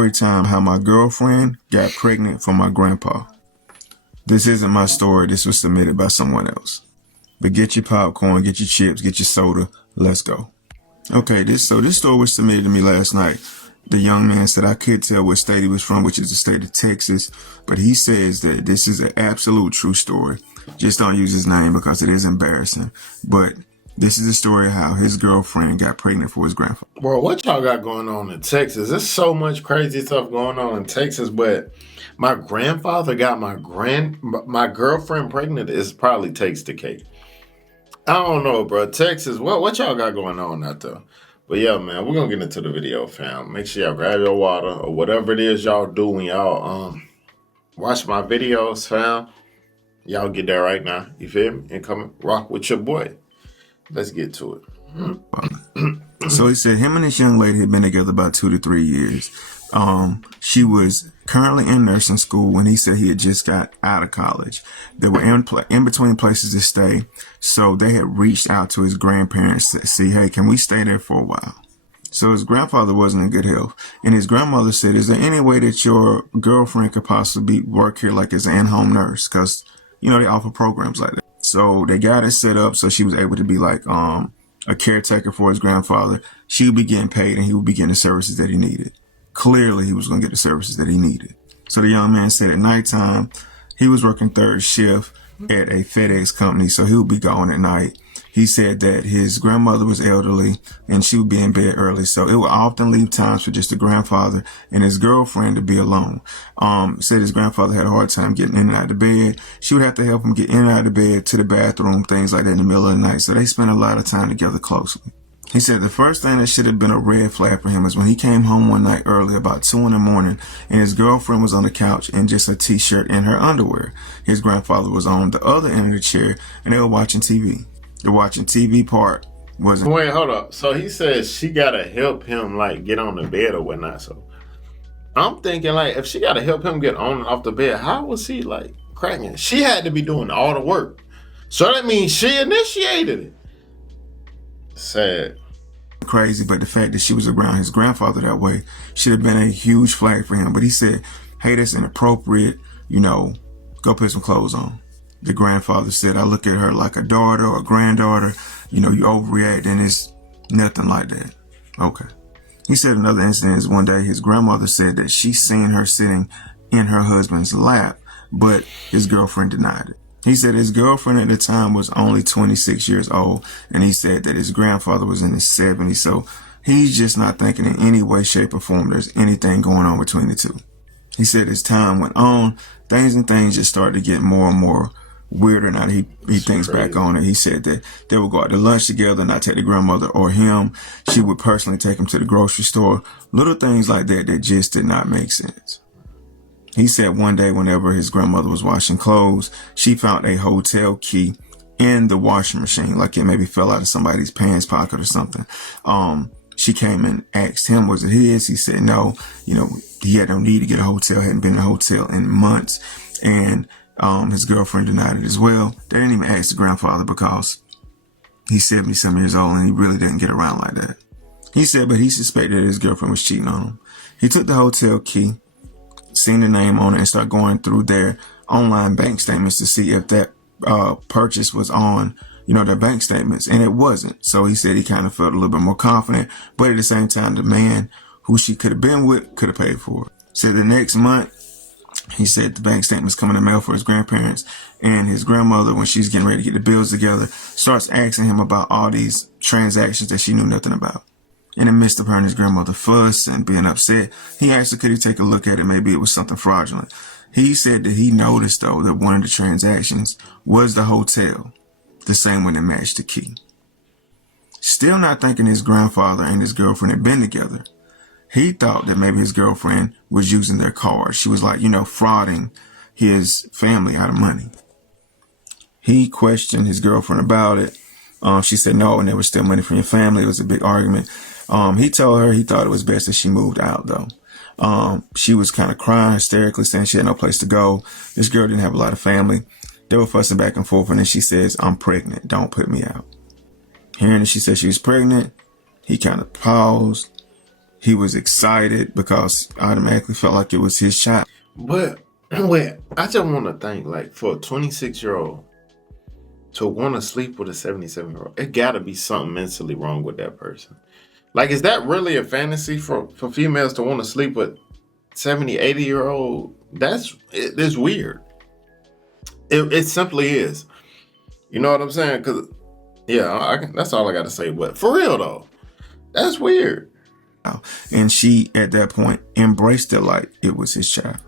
Every time how my girlfriend got pregnant for my grandpa. This isn't my story. This was submitted by someone else. But get your popcorn, get your chips, get your soda. Let's go. Okay, this story was submitted to me last night. The young man said I could tell what state he was from, which is the state of Texas. But he says that this is an absolute true story. Just don't use his name because it is embarrassing. But this is the story of how his girlfriend got pregnant for his grandfather. Bro, what y'all got going on in Texas? There's so much crazy stuff going on in Texas, but my grandfather got my girlfriend pregnant. It probably takes the cake. I don't know, bro. Texas, what y'all got going on out there? But yeah, man, we're gonna get into the video, fam. Make sure y'all grab your water or whatever it is y'all do when y'all watch my videos, fam. Y'all get there right now. You feel me? And come rock with your boy. Let's get to it. So he said him and this young lady had been together about 2 to 3 years. She was currently in nursing school when he said he had just got out of college. They were in between places to stay. So they had reached out to his grandparents to see, hey, can we stay there for a while? So his grandfather wasn't in good health. And his grandmother said, is there any way that your girlfriend could possibly work here like as an in-home nurse? Because, you know, they offer programs like that. So they got it set up so she was able to be like a caretaker for his grandfather. She would be getting paid and he would be getting the services that he needed. Clearly, he was going to get the services that he needed. So the young man said at nighttime, he was working third shift at a FedEx company, so he would be gone at night. He said that his grandmother was elderly and she would be in bed early, so it would often leave times for just the grandfather and his girlfriend to be alone. Said his grandfather had a hard time getting in and out of bed. She would have to help him get in and out of bed, to the bathroom, things like that in the middle of the night. So they spent a lot of time together closely. He said the first thing that should have been a red flag for him is when he came home one night early about 2 in the morning and his girlfriend was on the couch in just a t-shirt and her underwear. His grandfather was on the other end of the chair and they were watching TV. The watching TV part wasn't... Wait, hold up. So he says she got to help him like get on the bed or whatnot. So I'm thinking like if she got to help him get on and off the bed, how was he like cracking? She had to be doing all the work. So that means she initiated it. Sad. Crazy, but the fact that she was around his grandfather that way should have been a huge flag for him. But he said, hey, that's inappropriate, you know, go put some clothes on. The grandfather said, I look at her like a daughter or a granddaughter, you know, you overreact, and it's nothing like that. Okay. He said another incident is one day his grandmother said that she seen her sitting in her husband's lap, but his girlfriend denied it. He said his girlfriend at the time was only 26 years old, and he said that his grandfather was in his 70s, so he's just not thinking in any way, shape, or form there's anything going on between the two. He said as time went on, things just started to get more and more weirder. Now he thinks back on it. He said that they would go out to lunch together, not take the grandmother or him. She would personally take him to the grocery store. Little things like that that just did not make sense. He said one day whenever his grandmother was washing clothes, she found a hotel key in the washing machine, like it maybe fell out of somebody's pants pocket or something. She came and asked him, was it his? He said no. You know, he had no need to get a hotel, hadn't been in a hotel in months. And his girlfriend denied it as well. They didn't even ask the grandfather because he's 70-some years old and he really didn't get around like that. He said, but he suspected his girlfriend was cheating on him. He took the hotel key, seen the name on it, and start going through their online bank statements to see if that purchase was on, you know, their bank statements, and it wasn't. So he said he kind of felt a little bit more confident, but at the same time, the man who she could have been with could have paid for it. So the next month, he said the bank statements come in the mail for his grandparents, and his grandmother, when she's getting ready to get the bills together, starts asking him about all these transactions that she knew nothing about. In the midst of her and his grandmother fuss and being upset, he asked her, could he take a look at it? Maybe it was something fraudulent. He said that he noticed, though, that one of the transactions was the hotel, the same one that matched the key. Still not thinking his grandfather and his girlfriend had been together. He thought that maybe his girlfriend was using their card. She was like, you know, frauding his family out of money. He questioned his girlfriend about it. She said no, and there was still money from your family. It was a big argument. He told her he thought it was best that she moved out, though. She was kind of crying hysterically, saying she had no place to go. This girl didn't have a lot of family. They were fussing back and forth, and then she says, I'm pregnant. Don't put me out. Hearing that she said she was pregnant, he kind of paused, He was excited because automatically felt like it was his child. But wait, I just want to think, like, for a 26-year-old to want to sleep with a 77-year-old, it got to be something mentally wrong with that person. Like, is that really a fantasy for females to want to sleep with 70, 80-year-old? It's weird. It simply is. You know what I'm saying? Because, yeah, that's all I got to say. But for real, though, that's weird. And she, at that point, embraced it like it was his child.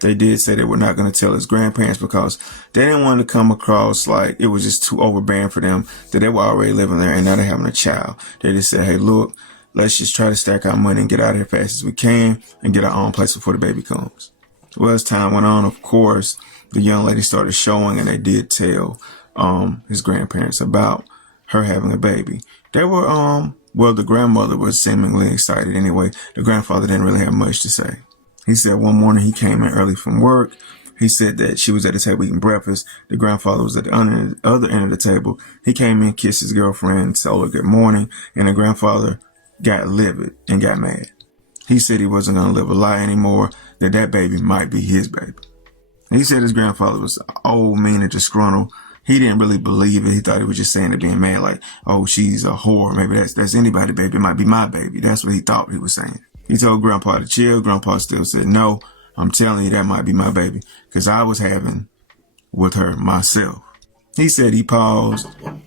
They did say they were not going to tell his grandparents because they didn't want to come across like it was just too overbearing for them, that they were already living there and now they're having a child. They just said, hey, look, let's just try to stack our money and get out of here as fast as we can and get our own place before the baby comes. Well, as time went on, of course, the young lady started showing, and they did tell his grandparents about her having a baby. They were, well, the grandmother was seemingly excited anyway. The grandfather didn't really have much to say. He said one morning he came in early from work. He said that she was at the table eating breakfast. The grandfather was at the other end of the table. He came in, kissed his girlfriend, told her good morning, and the grandfather got livid and got mad. He said he wasn't going to live a lie anymore, that baby might be his baby. He said his grandfather was old, mean, and disgruntled. He didn't really believe it. He thought he was just saying it being mad, like, oh, she's a whore. Maybe that's anybody's baby. It might be my baby. That's what he thought he was saying. He told Grandpa to chill. Grandpa still said, no, I'm telling you that might be my baby because I was having with her myself. He said he paused.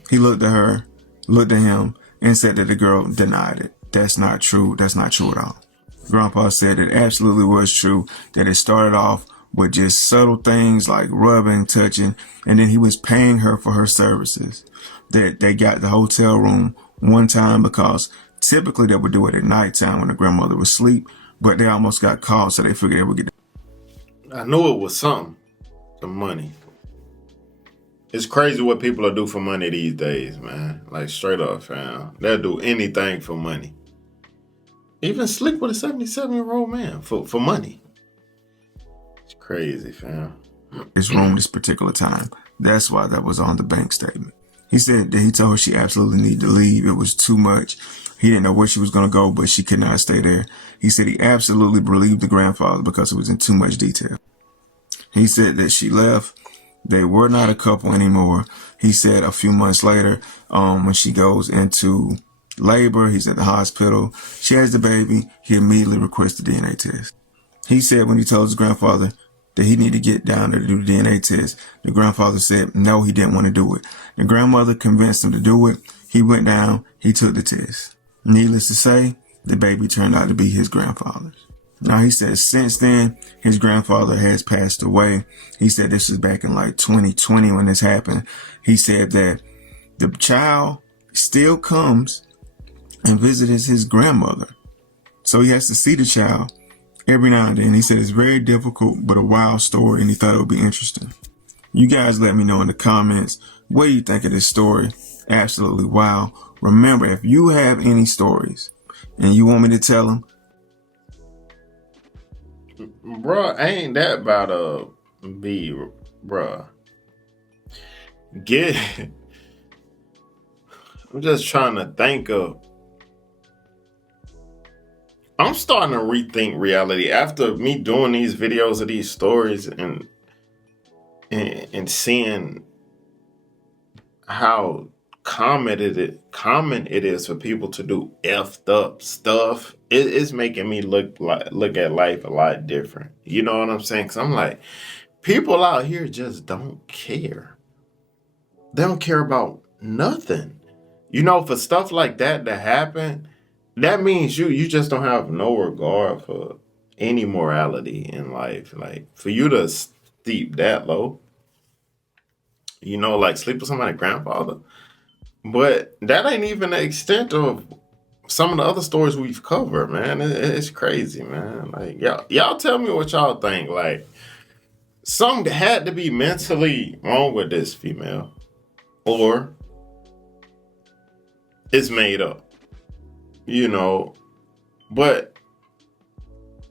He looked at her, looked at him, and said that the girl denied it. That's not true. That's not true at all. Grandpa said it absolutely was true, that it started off with just subtle things like rubbing, touching, and then he was paying her for her services. That they got the hotel room one time because typically they would do it at nighttime when the grandmother was asleep, but they almost got caught, so they figured they would get. I knew it was something. The money. It's crazy what people will do for money these days, man. Like, straight up, fam. They'll do anything for money. Even sleep with a 77-year-old man for money. It's crazy, fam. This room this particular time. That's why that was on the bank statement. He said that he told her she absolutely needed to leave. It was too much. He didn't know where she was going to go, but she could not stay there. He said he absolutely believed the grandfather because it was in too much detail. He said that she left. They were not a couple anymore. He said a few months later, when she goes into labor, he's at the hospital. She has the baby. He immediately requests the DNA test. He said when he told his grandfather that he needed to get down there to do the DNA test, the grandfather said no, he didn't want to do it. The grandmother convinced him to do it. He went down. He took the test. Needless to say, the baby turned out to be his grandfather's. Now, he said since then, his grandfather has passed away. He said this was back in like 2020 when this happened. He said that the child still comes and visits his grandmother. So he has to see the child every now and then. He said it's very difficult, but a wild story, and he thought it would be interesting. You guys let me know in the comments, what do you think of this story? Absolutely wow. Remember, if you have any stories and you want me to tell them, Bruh, ain't that about a B, bruh. I'm just trying to think of. I'm starting to rethink reality after me doing these videos of these stories and seeing how common it is for people to do effed up stuff. It's making me look at life a lot different. You know what I'm saying? Because I'm like, people out here just don't care. They don't care about nothing. You know, for stuff like that to happen, that means you just don't have no regard for any morality in life. Like, for you to steep that low, you know, like sleep with somebody's grandfather. But that ain't even the extent of some of the other stories we've covered, man. It's crazy, man. Like, y'all tell me what y'all think. Like, something had to be mentally wrong with this female, or it's made up, you know. But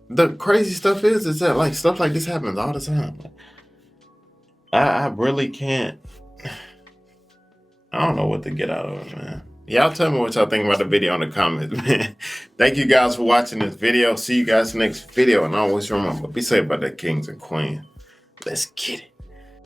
the crazy stuff is that like stuff like this happens all the time. I really can't. I don't know what to get out of it, man. Y'all tell me what y'all think about the video in the comments, man. Thank you guys for watching this video. See you guys next video. And always remember, be safe about that kings and queens. Let's get it.